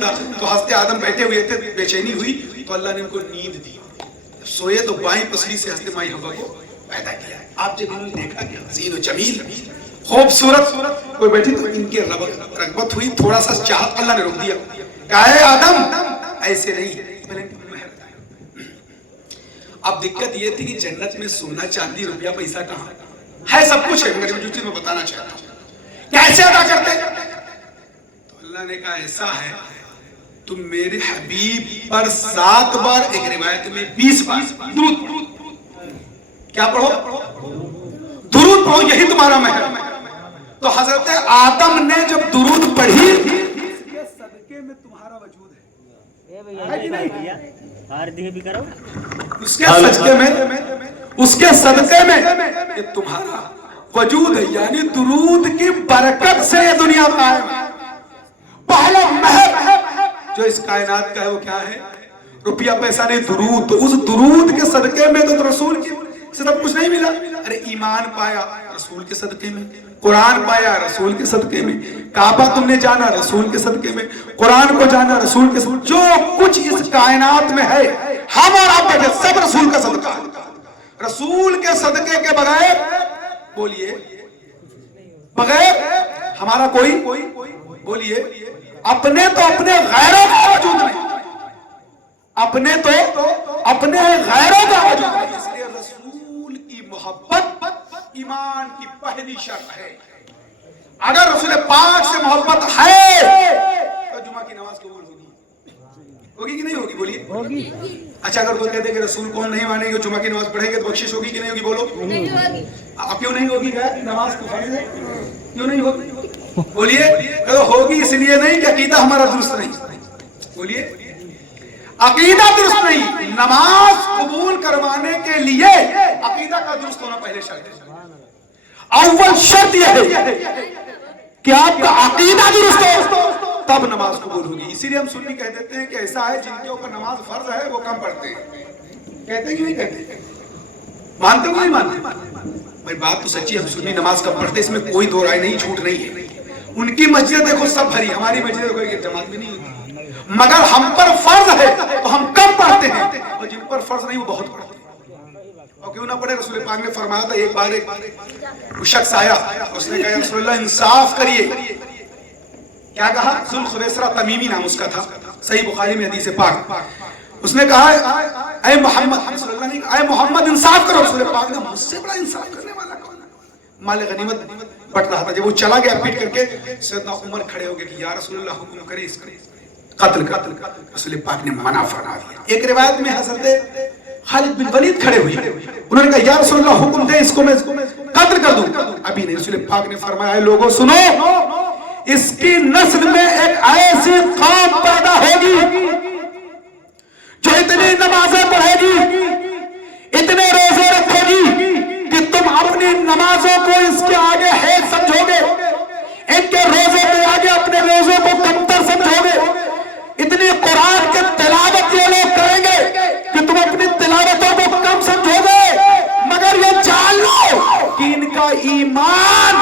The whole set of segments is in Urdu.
چلتا. تو حضرت آدم بیٹھے ہوئے تھے, بے چینی ہوئی تو اللہ نے ان کو نیند دی. سوئے تو بائیں پسلی سے حضرت مائی حوا کو پیدا کیا. آپ جب انہوں نے دیکھا کہ حسین و جمیل خوبصورت کوئی بیٹھی تو ان کی رغبت ہوئی, تھوڑا سا چاہت, اللہ نے روک دیا. کہا ہے آدم ایسے نہیں. اب دقت یہ تھی کہ جنت میں سونا چاندی روپیہ پیسہ کہاں ہے, سب کچھ ہے, مگر جو چیز میں بتانا چاہتا ہوں کیسے ادا کرتے. تو اللہ نے کہا ایسا ہے تم میرے حبیب پر 7 بار, ایک روایت میں 20 بار درود, کیا پڑھو, درود پڑھو, یہی تمہارا مہر. تو حضرت آدم نے جب درود پڑھی, اس کے صدقے میں تمہارا وجود ہے, اس کے صدقے میں یہ تمہارا وجود ہے. یعنی درود کی برکت سے یہ دنیا قائم ہے. پہلا مہر جو اس کائنات کا ہے وہ کیا ہے, روپیہ پیسہ نہیں, درود. تو اس درود کے صدقے میں تو رسول کی سے سب کچھ نہیں ملا. ارے ایمان پایا رسول کے صدقے میں, قرآن پایا رسول کے صدقے میں, کعبہ تم نے جانا رسول کے صدقے میں, قرآن کو جانا رسول کے صدقے, جو کچھ اس کائنات میں ہے ہم اور آپ بیٹھے سب رسول کا صدقہ ہے. رسول کے صدقے کے بغیر, بولیے, بغیر ہمارا کوئی, بولیے, اپنے تو اپنے غیروں کا وجود نہیں, اپنے تو اپنے غیروں کا وجود نہیں. اس لیے رسول کی محبت ایمان کی پہلی شرط ہے. اگر رسول پاک سے محبت ہے تو جمعہ کی نماز قبول ہوگی کہ نہیں ہوگی, بولیے ہوگی. اچھا اگر کوئی کہتے کہ رسول کو ہم نہیں مانیں گے, جمعہ کی نماز پڑھیں گے تو بخشش ہوگی کہ نہیں ہوگی, بولو کیوں نہیں ہوگی, نماز کو فرض ہے, کیوں نہیں ہوگی, بولیے. ہوگی اس لیے نہیں کہ عقیدہ ہمارا درست نہیں, بولیے عقیدہ درست نہیں, نماز قبول کروانے کے لیے عقیدہ کا درست ہونا پہلے شرط ہے. اول شرط یہ ہے کہ آپ کا عقیدہ درست ہو تب نماز قبول ہوگی. اسی لیے ہم سنی کہہ دیتے ہیں کہ ایسا ہے جن کے اوپر نماز فرض ہے وہ کم پڑھتے ہیں, کہتے ہیں کہ نہیں کہتے, مانتے ہو نہیں مانتے. بھائی بات تو سچی, ہم سنی نماز کم پڑھتے, اس میں کوئی دو رائے نہیں, جھوٹ نہیں ہے. ان کی مسجد دیکھو سب بھری, ہماری مسجد دیکھو یہ جماعت بھی نہیں ہوتی, مگر ہم پر فرض ہے تو ہم کم پڑھتے ہیں, اور جن پر فرض نہیں وہ بہت پڑھتے ہیں. اور کیوں نہ پڑھے, رسول پاک نے فرمایا تھا ایک بار ایک شخص آیا, اس نے کہا یا رسول اللہ انصاف کریے. کیا کہا, ذوالخویسرہ تمیمی نام اس کا تھا, صحیح بخاری میں حدیث پاک. اس نے کہا اے محمد, رسول اللہ نے کہا اے محمد انصاف کرو. رسول پاک نے مجھ سے بڑا انصاف کرنے والا کون ہے, مال غنیمت بٹ رہا تھا. جب وہ چلا گیا پیٹ کر کے, سیدنا عمر کھڑے ہو گئے کہ یا رسول اللہ حکم کرے اس کا قتل کر. رسول پاک نے منع فرما دیا. ایک روایت میں حضرت خالد بن ولید کھڑے ہوئے, انہوں نے کہا یا رسول اللہ حکم دے اس کو میں قتل کر دوں. ابھی نہیں. رسول پاک نے فرمایا اے لوگوں سنو, اس کی نسل میں ایک ایسی قوم پیدا ہوگی جو اتنی نمازیں پڑھے گی, اتنے روزے رکھے گی کہ تم اپنی نمازوں کو اس کے آگے حیض سمجھو گے, ان کے روزے کے آگے اپنے روزے کو کمتر سمجھو گے. اتنی قرآن کے تلاوت یہ لوگ کریں گے کہ تم اپنی تلاوتوں کو کم سمجھو گے, مگر یہ جان لو کہ ان کا ایمان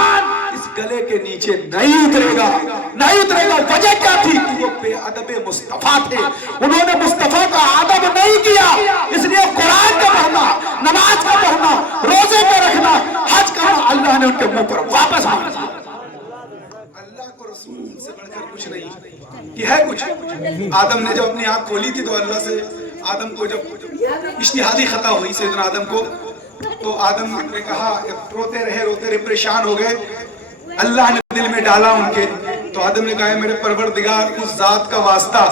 اس گلے کے نیچے نہیں اترے گا, نہیں اترے گا. وجہ کیا تھی, وہ بے ادب مصطفیٰ تھے, انہوں نے مصطفیٰ کا ادب نہیں کیا. اس لیے قرآن کا پڑھنا, نماز کا پڑھنا, روزے کو رکھنا, حج کرنا, اللہ نے ان کے منہ پر واپس مار دیا. اللہ کو رسول سے بڑھ کر کچھ نہیں کہ ہے کچھ. آدم نے جب اپنی آنکھ کھولی تھی تو اللہ سے آدم کو جب اجتہادی خطا ہوئی سیدنا آدم کو, تو آدم نے کہا, روتے رہے پریشان ہو گئے. اللہ نے دل میں ڈالا ان کے, تو آدم نے کہا میرے پروردگار اس ذات کا واسطہ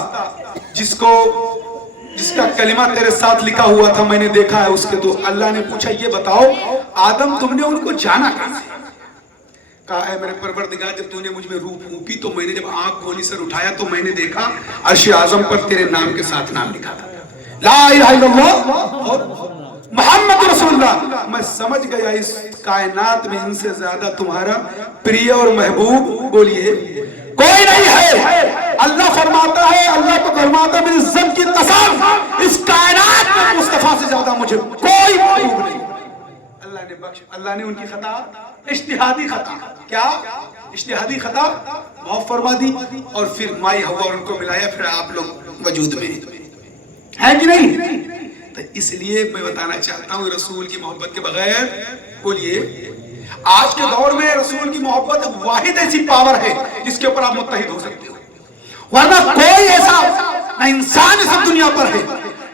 جس کا کلمہ تیرے ساتھ لکھا ہوا تھا میں نے دیکھا ہے اس کے. تو اللہ نے پوچھا یہ بتاؤ آدم تم نے ان کو جانا کہاں سے؟ کہا اے میرے پروردگار جب تو نے مجھ میں روح پھونکی تو میں نے جب آنکھ کھولی سر اٹھایا تو میں نے دیکھا عرش اعظم پر تیرے نام کے ساتھ نام لکھا تھا, لا الہ الا اللہ اور محمد رسول اللہ. میں سمجھ گیا اس کائنات میں ان سے زیادہ تمہارا پریہ اور محبوب, بولیے, کوئی نہیں ہے. اللہ فرماتا ہے, اللہ کو فرماتا ہے میری عزت کی قسم اس کائنات میں مصطفیٰ سے زیادہ مجھے کوئی محبوب نہیں. اللہ نے بخش, اللہ نے ان کی خطا اجتہادی خطا. کیا اجتہادی خطا معاف فرما دی اور پھر مائی ہوا اور ان کو ملایا, پھر آپ لوگ وجود میں ہے کہ نہیں؟ تو اس لیے میں بتانا چاہتا ہوں رسول کی محبت کے بغیر, بولیے آج کے دور میں رسول کی محبت واحد ایسی پاور ہے جس کے اوپر آپ متحد ہو سکتے ہو, ورنہ کوئی ایسا نہ انسان اس دنیا پر ہے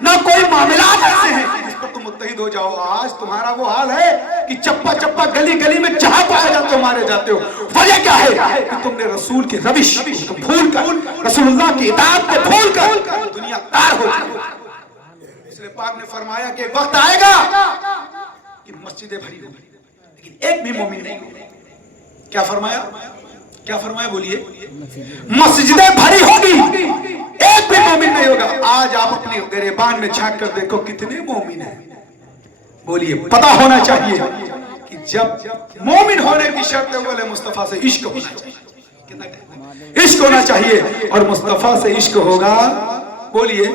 نہ کوئی معاملات ایسے ہیں جس پر تم متحد ہو جاؤ. آج تمہارا وہ حال ہے کہ چپا چپا گلی گلی میں جہاں پایا جاتے ہو مارے جاتے ہو. وجہ کیا ہے کہ تم نے رسول کی روش کو بھول کر, رسول اللہ کی اطاعت کو بھول کر دنیا دار ہو جائے. اس لیے پاک نے فرمایا کہ وقت آئے گا کہ مسجدیں بھری ہوں گی لیکن ایک بھی مومن نہیں ہوگا. کیا فرمایا, کیا فرمایا بولیے؟ مسجدیں بھری ہوگی ایک بھی مومن نہیں ہوگا. آج آپ اپنی گریبان میں جھانک کر دیکھو کتنے مومن ہیں. بولیے پتا ہونا چاہیے کہ جب مومن ہونے کی شرط ہے مصطفیٰ سے عشق ہونا چاہیے, عشق ہونا چاہیے اور مصطفیٰ سے عشق ہوگا. بولیے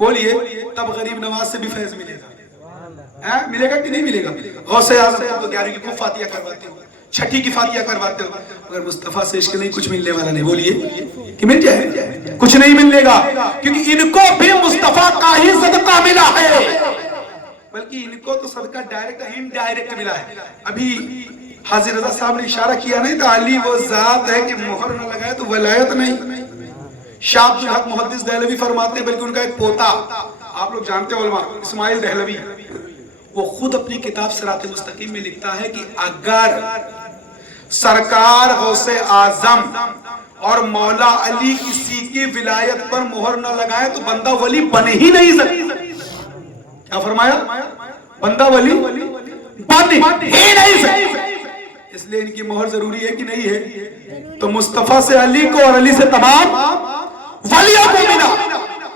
بولیے تب غریب نواز سے بھی فیض ملے گا. ملے گا کہ نہیں ملے گا؟ غوث اعظم تو 11ویں کی فاتحہ کرواتے ہو, 6ٹھی کی فاتحہ کرواتے ہو, اگر مصطفیٰ سے عشق نہیں کچھ ملنے والا نہیں. بولیے کہ مل جائے, کچھ نہیں ملنے گا کیونکہ ان کو بھی مصطفیٰ کا ہی صدقہ ملا ہے, بلکہ ان کو تو صدقہ ڈائریکٹ انڈائریکٹ ملا ہے. ابھی حاضر رضا صاحب نے اشارہ کیا نہیں تھا, علی وہ ذات ہے کہ مہر نہ لگائے تو ولایت نہیں. شاہ عبد الحق محدث دہلوی فرماتے ہیں, بلکہ ان کا ایک پوتا آپ لوگ جانتے ہیں علماء اسماعیل دہلوی, وہ خود اپنی کتاب صراط مستقیم میں لکھتا ہے کہ اگر سرکار غوث اعظم اور مولا علی کسی کی ولایت پر مہر نہ لگائے تو بندہ ولی بن ہی نہیں سکتا. کیا فرمایا؟ بندہ ولی بن ہی نہیں سکتا. اس لیے ان کی مہر ضروری ہے کہ نہیں ہے؟ تو مصطفیٰ سے علی کو اور علی سے تمام ولیوں کو ملا.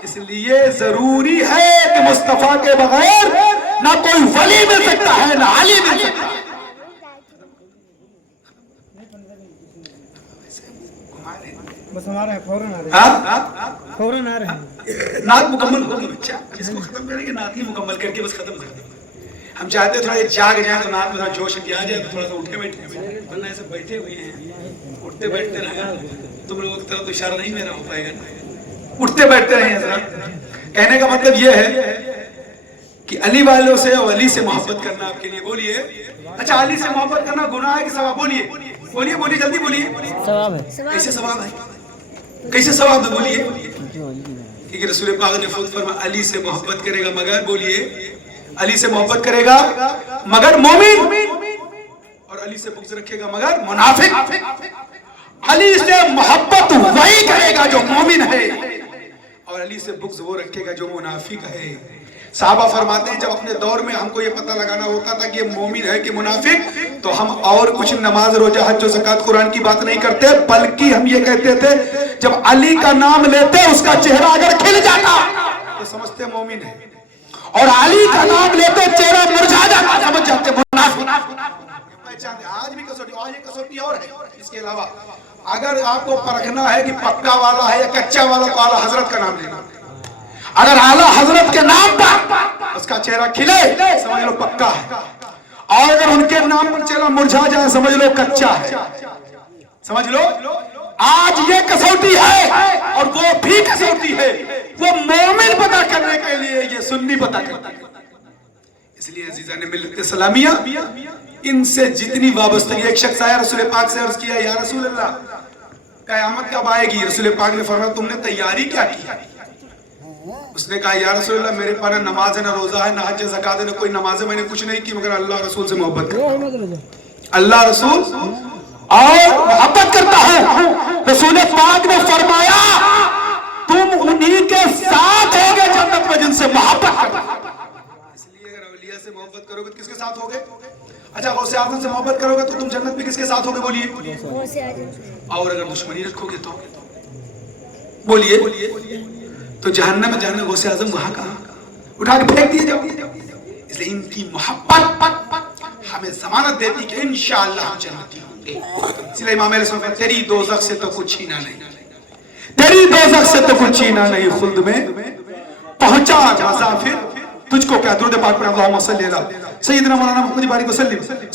اس لیے ضروری ہے کہ مصطفیٰ کے بغیر نہ کوئی ولی مل سکتا ہے نہ علی مل سکتا ہے. بس ہمارے فوراً آ رہے ہیں, فوراً آ رہے ہیں. نعت مکمل ہوگی بچہ, اس کو ختم کریں گے نعت ہی مکمل کر کے بس ختم کر دیں. ہم چاہتے ہیں تھوڑا یہ جاگ جائیں تو نعت میں تھوڑا جوش آ جائے تو تھوڑا سا اٹھے بیٹھے, ورنہ ایسے بیٹھے ہوئے ہیں اٹھتے بیٹھتے رہے. تم لوگوں کی طرف تو اشارہ نہیں میرا ہو پائے گا نا, اٹھتے بیٹھتے رہے ہیں. ذرا کہنے کا مطلب یہ ہے کہ علی والوں سے اور علی سے محبت کرنا آپ کے لیے. بولیے اچھا علی سے محبت کرنا گناہ ہے کہ ثواب؟ بولیے بولیے بولیے جلدی بولیے. ثواب ہے. کیسے ثواب ہے, کیسے ثواب ہے؟ بولیے. کیونکہ رسول پاک نے خود فرمایا علی سے محبت کرے گا مگر, بولیے علی سے محبت کرے گا مگر مومن, اور علی سے بغض رکھے گا مگر منافق. علی سے محبت وہی کرے گا جو مومن ہے اور علی سے بغض وہ رکھے گا جو منافق ہے. صحابہ فرماتے ہیں جب اپنے دور میں ہم کو یہ پتہ لگانا ہوتا تھا کہ یہ مومن ہے کہ منافق, تو ہم اور کچھ نماز روزہ حج و زکات قرآن کی بات نہیں کرتے, بلکہ ہم یہ کہتے تھے جب علی کا نام لیتے اس کا چہرہ اگر کھل جاتا تو سمجھتے مومن ہے, اور علی کا نام لیتے چہرہ مرجھا جاتا سمجھ جاتے منافق. آج بھی کسوٹی, آج ایک کسوٹی اور ہے. اس کے علاوہ اگر آپ کو پرکھنا ہے کہ پکا والا ہے یا کچا والا تو اعلیٰ حضرت کا نام لینا. اگر اعلیٰ حضرت کے نام پر اس کا چہرہ کھلے سمجھ لو پکا ہے, اور اگر ان کے نام پر چہرہ مرجھا جائے سمجھ لو کچا ہے. سمجھ لو آج یہ کسوٹی ہے اور وہ بھی کسوٹی ہے. وہ مومن پتہ کرنے کے لیے یہ سنی پتہ کرنے کے لیے. اس لیے عزیزان ملت اسلامیہ ان سے جتنی وابستگی, ایک شخص آیا رسول پاک سے عرض کیا یا رسول اللہ قیامت کب آئے گی؟ رسول پاک نے فرمایا تم نے تیاری کیا کی؟ اس نے کہا یا رسول اللہ میرے پاس نہ نماز ہے نہ روزہ ہے نہ حج زکات ہے نہ کوئی نماز ہے, میں نے کچھ نہیں کی مگر اللہ رسول سے محبت کرتا ہوں. اللہ رسول اور محبت کرتا ہوں. رسول پاک نے فرمایا تم انہی کے ساتھ ہوگے جنت میں جن سے محبت کرتا. اس لیے اگر اولیاء سے محبت کرو گے تو کس کے ساتھ ہوگے؟ اچھا غوث اعظم سے محبت کرو گے تو تم جنت میں کس کے ساتھ ہوگے؟ بولیے. اور اگر دشمنی رکھو گے تو بولیے تو جہنم میں جہنم. غوث اعظم وہاں کہاں, اٹھا کے پھینک دیے جاؤ. اس لیے ان کی محبت ہمیں ضمانت دیتی کہ انشاءاللہ ہم جنتی ہوں گے. اس لیے امام علیہ السلام کہتے ہیں تیری دوزخ سے تو کچھ چھینا نہیں, تیری دوزخ سے تو کچھ چھینا نہیں, خلد میں پہنچا مزا پھر تجھ کو کیا. درود پاک پر اللہم صلی علی سیدنا مولانا محمد بارک وسلم.